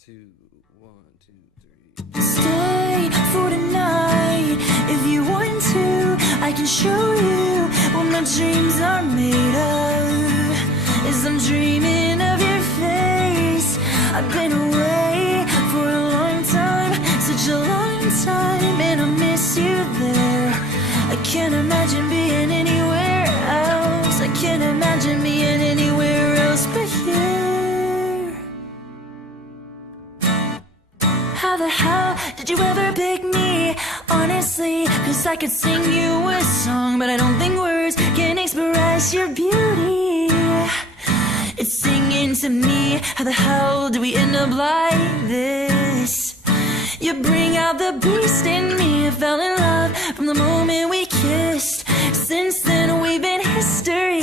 Stay for tonight if you want to. I can show you what my dreams are made of. As I'm dreaming of your face, I've been away for a long time, such a long time, and I miss you there. I can't imagine being anywhere else. I can't imagine being anywhere else but here. How the hell did you ever pick me? Honestly, cause I could sing you a song, but I don't think words can express your beauty. It's singing to me. How the hell do we end up like this? You bring out the beast in me. I fell in love from the moment we kissed. Since then we've been history.